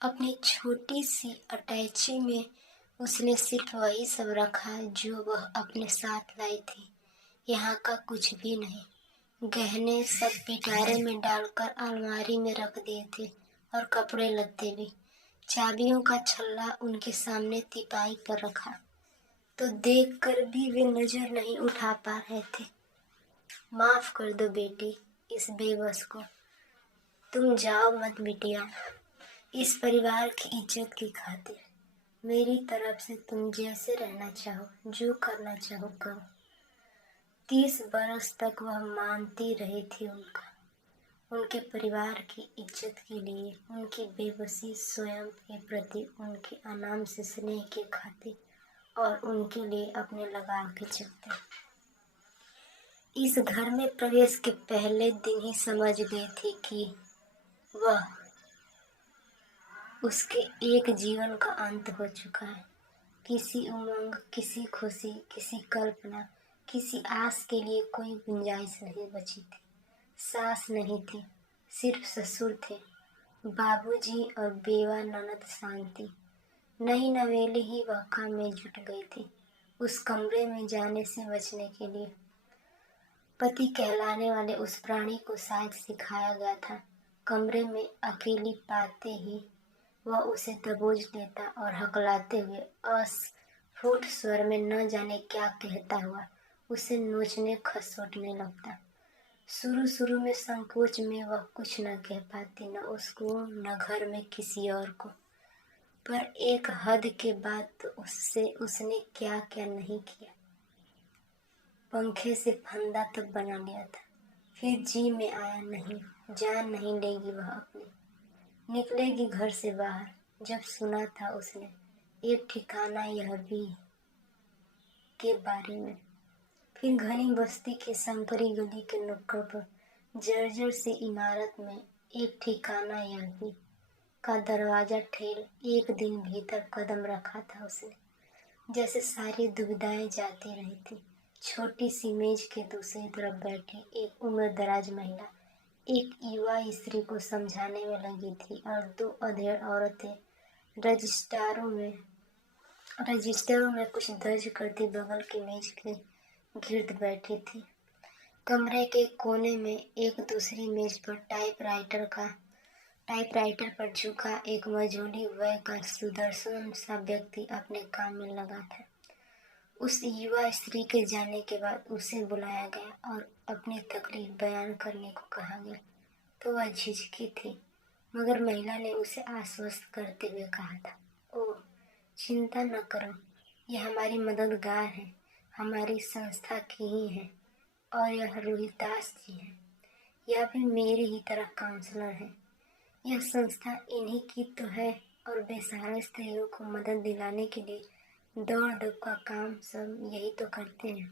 अपनी छोटी सी अटैची में उसने सिर्फ वही सब रखा जो वह अपने साथ लाई थी। यहाँ का कुछ भी नहीं। गहने सब पिटारे में डालकर अलमारी में रख दिए थे और कपड़े लत्ते भी। चाबियों का छल्ला उनके सामने तिपाई पर रखा तो देखकर भी वे नजर नहीं उठा पा रहे थे। माफ कर दो बेटी इस बेबस को। तुम जाओ मत बिटिया। इस परिवार की इज्जत की खातिर मेरी तरफ से तुम जैसे रहना चाहो, जो करना चाहो करो। 30 बरस तक वह मानती रही थी उनके परिवार की इज्जत के लिए, उनकी बेबसी स्वयं के प्रति, उनके अनाम से स्नेह के खातिर और उनके लिए अपने लगाव के चलते। इस घर में प्रवेश के पहले दिन ही समझ गई थी कि वह उसके एक जीवन का अंत हो चुका है। किसी उमंग, किसी खुशी, किसी कल्पना, किसी आस के लिए कोई गुंजाइश नहीं बची थी। सास नहीं थी, सिर्फ ससुर थे, बाबूजी और बेवा ननद शांति। नई नवेली ही वह काम में जुट गई थी उस कमरे में जाने से बचने के लिए। पति कहलाने वाले उस प्राणी को शायद सिखाया गया था। कमरे में अकेली पाते ही वह उसे दबोच लेता और हकलाते हुए अस्फुट स्वर में न जाने क्या कहता हुआ उसे नोचने खसोटने लगता। शुरू शुरू में संकोच में वह कुछ न कह पाती, न उसको न घर में किसी और को। पर एक हद के बाद तो उसने क्या क्या नहीं किया। पंखे से फंदा तक बना लिया था। फिर जी में आया नहीं, जान नहीं लेगी वह अपनी, निकलेगी घर से बाहर। जब सुना था उसने एक ठिकाना यह भी के बारे में। फिर घनी बस्ती के संकरी गली के नुक्कड़ पर जर्जर सी इमारत में एक ठिकाना यह भी का दरवाजा ठेल एक दिन भीतर कदम रखा था उसने। जैसे सारी दुविधाएं जाती रही थी। छोटी सी मेज के दूसरी तरफ बैठी एक उम्रदराज महिला एक युवा स्त्री को समझाने में लगी थी और 2 अधेड़ औरतें रजिस्टरों में कुछ दर्ज करती बगल की मेज के गिर्द बैठी थी। कमरे के कोने में एक दूसरी मेज पर टाइपराइटर पर झुका एक मझोली वय का सुदर्शन सा व्यक्ति अपने काम में लगा था। उस युवा स्त्री के जाने के बाद उसे बुलाया गया और अपनी तकलीफ बयान करने को कहा गया तो वह झिझकी थी, मगर महिला ने उसे आश्वस्त करते हुए कहा था, ओह चिंता न करो, यह हमारी मददगार है, हमारी संस्था की ही है और यह रोहिदास जी है। यह भी मेरी ही तरह काउंसलर है। यह संस्था इन्हीं की तो है और बेसहारा स्त्रियों को मदद दिलाने के लिए दौड़ धूप का काम सब यही तो करते हैं।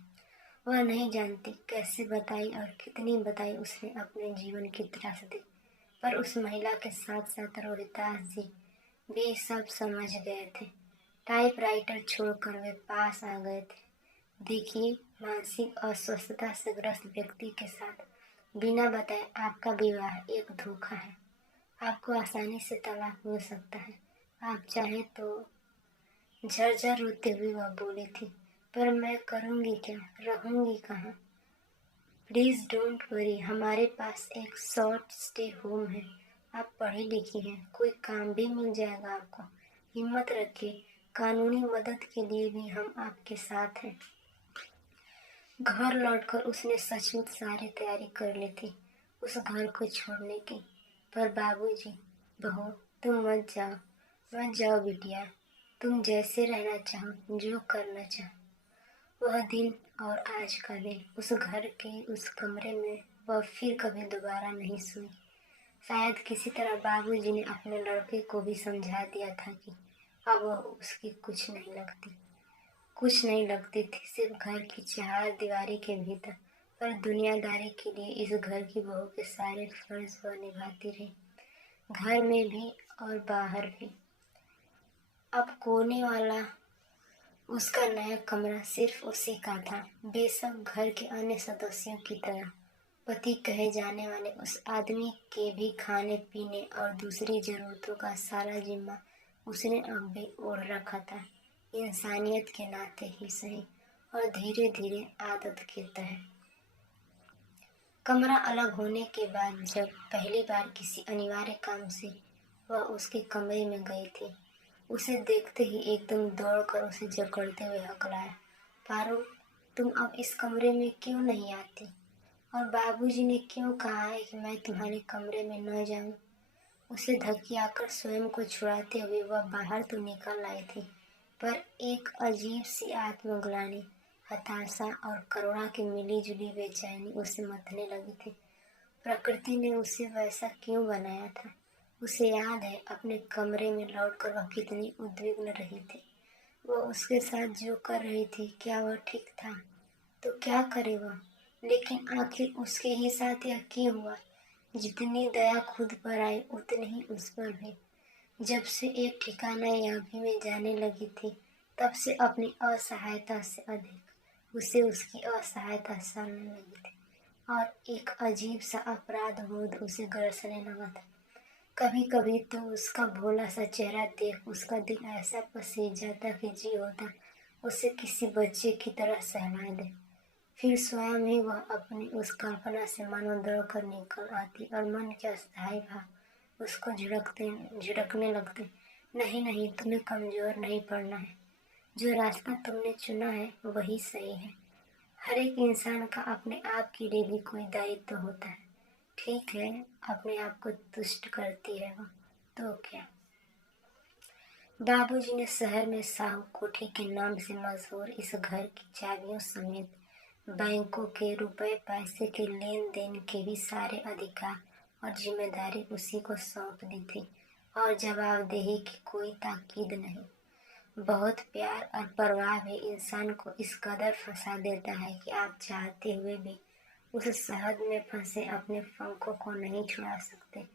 वह नहीं जानती कैसे बताई और कितनी बताई उसने अपने जीवन की त्रासदी, पर उस महिला के साथ साथ रोहिदास जी भी सब समझ गए थे। टाइपराइटर छोड़कर वे पास आ गए थे। देखिए, मानसिक अस्वस्थता से ग्रस्त व्यक्ति के साथ बिना बताए आपका विवाह एक धोखा है। आपको आसानी से तलाक मिल सकता है। आप चाहे तो झरझर रोते हुए वह बोली थी, पर मैं करूँगी क्या, रहूँगी कहाँ। प्लीज़ डोंट वरी, हमारे पास एक शॉर्ट स्टे होम है। आप पढ़ी लिखी हैं, कोई काम भी मिल जाएगा आपको। हिम्मत रखिए, कानूनी मदद के लिए भी हम आपके साथ हैं। घर लौटकर उसने सचमुच सारी तैयारी कर ली थी उस घर को छोड़ने की। पर बाबूजी, बहू, तुम मत जाओ बिटिया, तुम जैसे रहना चाहो, जो करना चाहो। वह दिन और आज का दिन उस घर के उस कमरे में वह फिर कभी दोबारा नहीं सोई। शायद किसी तरह बाबूजी ने अपने लड़के को भी समझा दिया था कि अब वह उसकी कुछ नहीं लगती थी, सिर्फ घर की चार दीवारी के भीतर। पर दुनियादारी के लिए इस घर की बहू के सारे फर्ज वह निभाती रही, घर में भी और बाहर भी। अब कोने वाला उसका नया कमरा सिर्फ उसी का था, बेशक घर के अन्य सदस्यों की तरह पति कहे जाने वाले उस आदमी के भी खाने पीने और दूसरी जरूरतों का सारा जिम्मा उसने अब भी ओढ़ रखा था, इंसानियत के नाते ही सही और धीरे धीरे आदत के तहत। कमरा अलग होने के बाद जब पहली बार किसी अनिवार्य काम से वह उसके कमरे में गई थी, उसे देखते ही एकदम दौड़कर उसे जकड़ते हुए हकलाया, पारुल, तुम अब इस कमरे में क्यों नहीं आती? और बाबूजी ने क्यों कहा है कि मैं तुम्हारे कमरे में न जाऊं? उसे धकियाकर स्वयं को छुड़ाते हुए वह बाहर तो निकल आई थी, पर एक अजीब सी आत्मग्लानि, हताशा और करुणा की मिली जुली बेचैनी उसे मथने लगी थी। प्रकृति ने उसे वैसा क्यों बनाया था? उसे याद है अपने कमरे में लौटकर वह कितनी उद्विग्न रही थी। वह उसके साथ जो कर रही थी, क्या वह ठीक था? तो क्या करे वह? लेकिन आखिर उसके ही साथ यह क्यों हुआ? जितनी दया खुद पर आई उतनी ही उस पर भी। जब से एक ठिकाना यागी में जाने लगी थी, तब से अपनी असहायता से अधिक उसे उसकी असहायता सामने लगी थी और एक अजीब सा अपराध बोध उसे ग्रसने लगा था। कभी कभी तो उसका भोला सा चेहरा देख उसका दिल ऐसा पसीज जाता कि जी होता उसे किसी बच्चे की तरह सहला दे। फिर स्वयं ही वह अपनी उस कल्पना से मानो दौड़कर निकल आती और मन के अस्थायी भाव उसको झिड़कने लगते। नहीं नहीं, तुम्हें कमजोर नहीं पड़ना है। जो रास्ता तुमने चुना है वही सही है। हर एक इंसान का अपने आप के लिए भी कोई दायित्व होता है। ठीक है, अपने आप को तुष्ट करती है वह, तो क्या। बाबूजी ने शहर में साहू कोठी के नाम से मशहूर इस घर की चाबियों समेत बैंकों के रुपए पैसे के लेन देन के भी सारे अधिकार और जिम्मेदारी उसी को सौंप दी थी और जवाबदेही की कोई ताकीद नहीं। बहुत प्यार और परवाह भी इंसान को इस कदर फंसा देता है कि आप चाहते हुए भी उस शहद में फंसे अपने पंखों को नहीं छुड़ा सकते,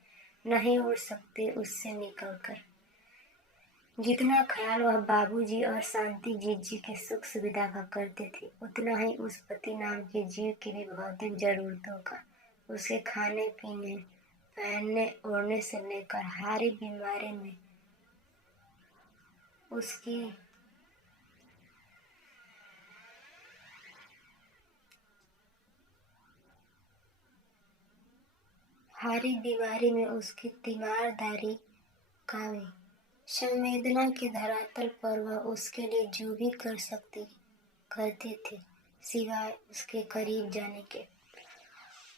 नहीं उड़ सकते उससे निकलकर। जितना ख्याल वह बाबूजी और शांति जीजी के सुख सुविधा का करते थे, उतना ही उस पति नाम के जीव की भी भौतिक जरूरतों का, उसके खाने पीने पहनने ओढ़ने से लेकर हारी बीमारी में उसकी तीमारदारी का भी। संवेदना के धरातल पर वह उसके लिए जो भी करते थे, सिवाय उसके करीब जाने के।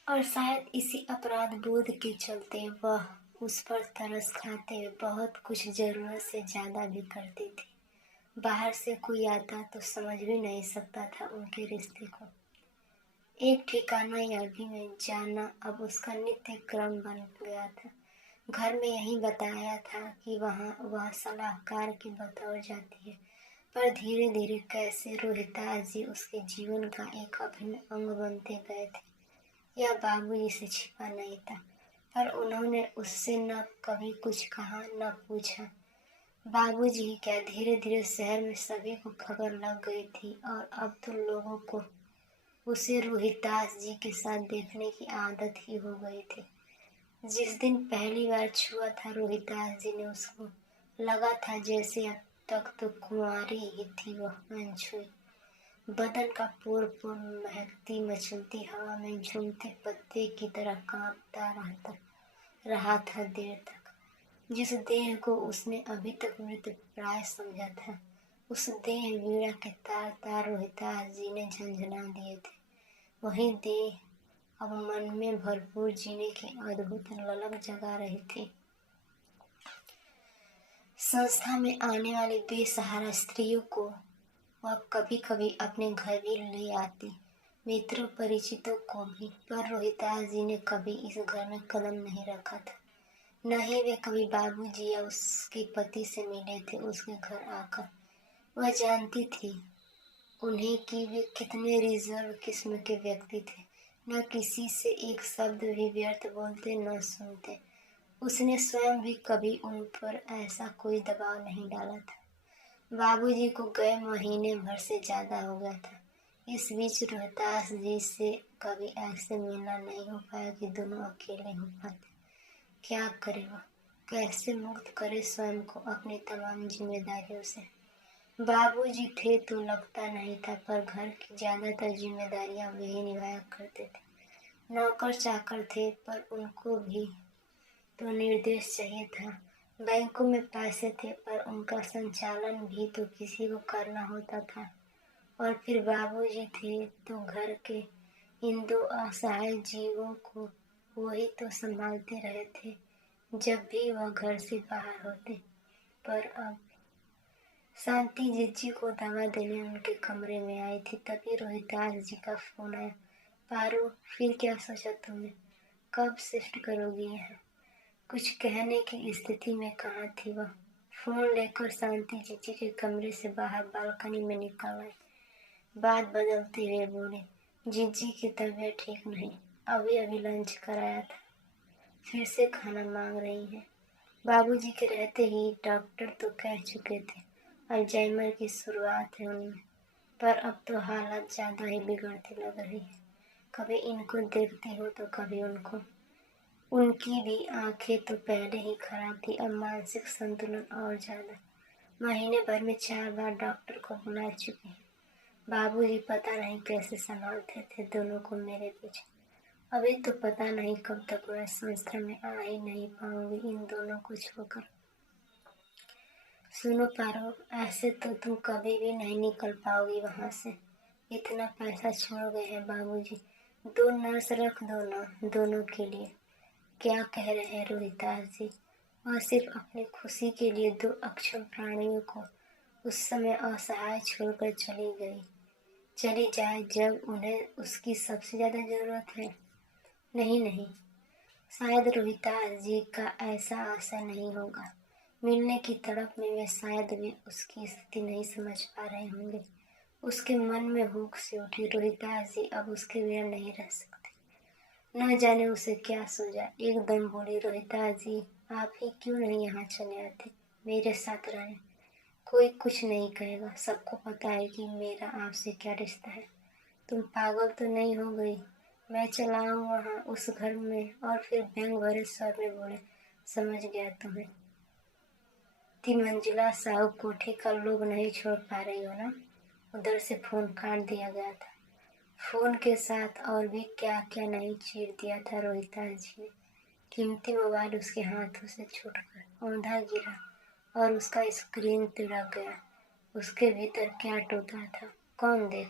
और शायद इसी अपराध बोध के चलते वह उस पर तरस खाते हुए बहुत कुछ जरूरत से ज्यादा भी करती थी। बाहर से कोई आता तो समझ भी नहीं सकता था उनके रिश्ते को। एक ठिकाना यागी में जाना अब उसका नित्य क्रम बन गया था। घर में यही बताया था कि वहाँ वह सलाहकार के बतौर जाती है, पर धीरे धीरे कैसे रोहितास जी उसके जीवन का एक अभिन्न अंग बनते गए थे, यह बाबूजी से छिपा नहीं था। पर उन्होंने उससे न कभी कुछ कहा न पूछा। बाबूजी क्या, धीरे धीरे शहर में सभी को खबर लग गई थी और अब तो लोगों को उसे रोहितास जी के साथ देखने की आदत ही हो गई थी। जिस दिन पहली बार छुआ था रोहितास जी ने उसको, लगा था जैसे अब तक तो कुंवारी ही थी वह अनछुई। बदन का पोर पोर महकती मचलती हवा में झूमते पत्ते की तरह कांपता रहा था देर तक। जिस देह को उसने अभी तक मृत प्राय समझा था, उस देह वीणा के तार तार रोहितास जी ने झंझना दिए थे। वही देह अब मन में भरपूर जीने की अद्भुत ललक जगा रही थी। संस्था में आने वाली बेसहारा स्त्रियों को वह कभी कभी अपने घर भी ले आती, मित्रों परिचितों को भी। पर रोहितास जी ने कभी इस घर में कदम नहीं रखा था, न ही वे कभी बाबूजी या उसके पति से मिले थे उसके घर आकर। वह जानती थी उन्हें कि वे कितने रिजर्व किस्म के व्यक्ति थे, न किसी से एक शब्द भी व्यर्थ बोलते न सुनते। उसने स्वयं भी कभी उन पर ऐसा कोई दबाव नहीं डाला था। बाबूजी को गए महीने भर से ज्यादा हो गया था। इस बीच रोहतास जी से कभी ऐसे मिलना नहीं हो पाया कि दोनों अकेले हो पाते। क्या करे वो, कैसे मुक्त करे स्वयं को अपनी तमाम जिम्मेदारियों से। बाबूजी थे तो लगता नहीं था, पर घर की ज्यादातर जिम्मेदारियां वे ही निभाया करते थे। नौकर चाकर थे, पर उनको भी तो निर्देश चाहिए था। बैंकों में पैसे थे, पर उनका संचालन भी तो किसी को करना होता था। और फिर बाबूजी थे तो घर के इन दो असहाय जीवों को वही तो संभालते रहे थे जब भी वह घर से बाहर होते। पर अब शांति जीजी को दवा देने उनके कमरे में आई थी, तभी रोहितास जी का फोन आया। पारो, फिर क्या सोचा तुमने? कब शिफ्ट करोगी यहाँ? कुछ कहने की स्थिति में कहाँ थी वह। फोन लेकर शांति जीजी के कमरे से बाहर बालकनी में निकल आई। बात बदलते हुए बोले, जीजी की तबीयत ठीक नहीं, अभी अभी लंच कराया था, फिर से खाना मांग रही है। बाबूजी के रहते ही डॉक्टर तो कह चुके थे अल्जाइमर की शुरुआत है उनमें, पर अब तो हालत ज्यादा ही बिगड़ती लग रही है। कभी इनको देखती हूँ तो कभी उनको। उनकी भी आंखें तो पहले ही खराब थी, अब मानसिक संतुलन और ज्यादा। महीने भर में 4 बार डॉक्टर को बुला चुकी हैं। बाबूजी पता नहीं कैसे संभालते थे दोनों को मेरे पीछे। अभी तो पता नहीं कब तक मैं संस्था में आ ही नहीं पाऊंगी इन दोनों को छोड़कर। सुनो पारो, ऐसे तो तुम कभी भी नहीं निकल पाओगी वहां से। इतना पैसा छोड़ गए हैं बाबूजी, 2 नर्स रख दो ना दोनों के लिए। क्या कह रहे हैं रोहितास जी? और सिर्फ अपनी खुशी के लिए 2 अक्षम प्राणियों को उस समय असहाय छोड़कर चली जाए जब उन्हें उसकी सबसे ज्यादा जरूरत है। नहीं नहीं, शायद रोहितास जी का ऐसा आशा नहीं होगा। मिलने की तड़प में शायद वे उसकी स्थिति नहीं समझ पा रहे होंगे। उसके मन में हुक से उठी, रोहितास जी अब उसके बिना नहीं रह सकते। न जाने उसे क्या सूझा, एकदम बोली, रोहितास जी आप ही क्यों नहीं यहाँ चले आते, मेरे साथ रहें। कोई कुछ नहीं कहेगा, सबको पता है कि मेरा आपसे क्या रिश्ता है। तुम पागल तो नहीं हो गई? मैं चला आऊं वहाँ उस घर में। और फिर व्यंग भरे स्वर में बोले, समझ गया तुम्हें। 3 मंजिला साहू कोठे का लोग नहीं छोड़ पा रही हो ना? उधर से फोन काट दिया गया था। फोन के साथ और भी क्या क्या नहीं चीर दिया था रोहितास जी ने। कीमती मोबाइल उसके हाथों से छूटकर औंधा गिरा और उसका स्क्रीन तिड़क गया। उसके भीतर क्या टूटा था, कौन देख